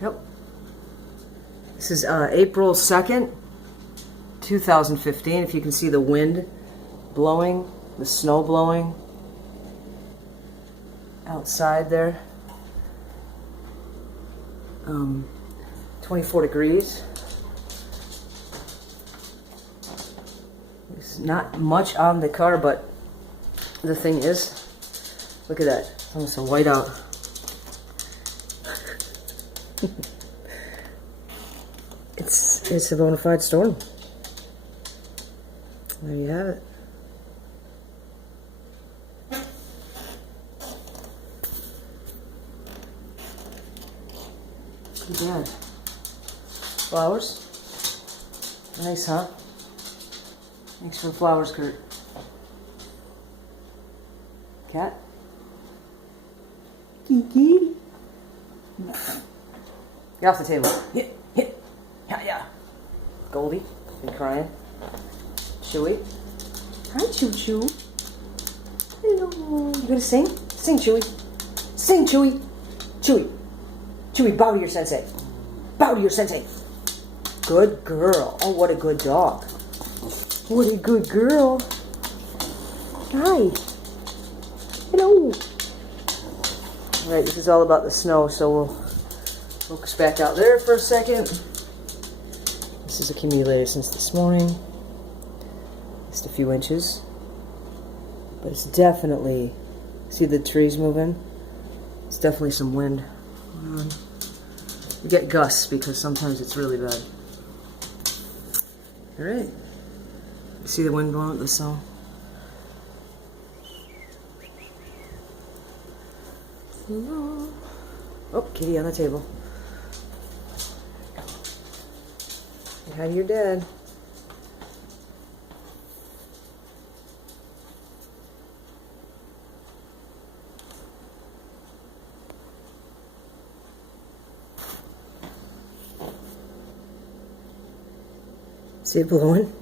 Yep. This is April 2nd, 2015. If you can see the wind blowing, the snow blowing outside there. 24 degrees. There's not much on the car, but the thing is, look at that. Almost a whiteout. It's a bona fide storm. There you have it. Too bad. Flowers? Nice, huh? Thanks for the flowers, Kurt. Cat? Kiki? Get off the table. Hit. Yeah. Goldie, been crying. Chewy. Hi, Choo Choo. Hello. You gonna sing? Sing, Chewy. Sing, Chewy. Chewy. Chewy, bow to your sensei. Bow to your sensei. Good girl. Oh, what a good dog. What a good girl. Hi. Hello. Alright, this is all about the snow, so we'll focus back out there for a second. This is accumulated since this morning. Just a few inches. But it's definitely, see the trees moving? It's definitely some wind. We get gusts because sometimes it's really bad. Alright. You see the wind blowing at the snow? Oh, kitty on the table. Say hi to your dad. See it blowing?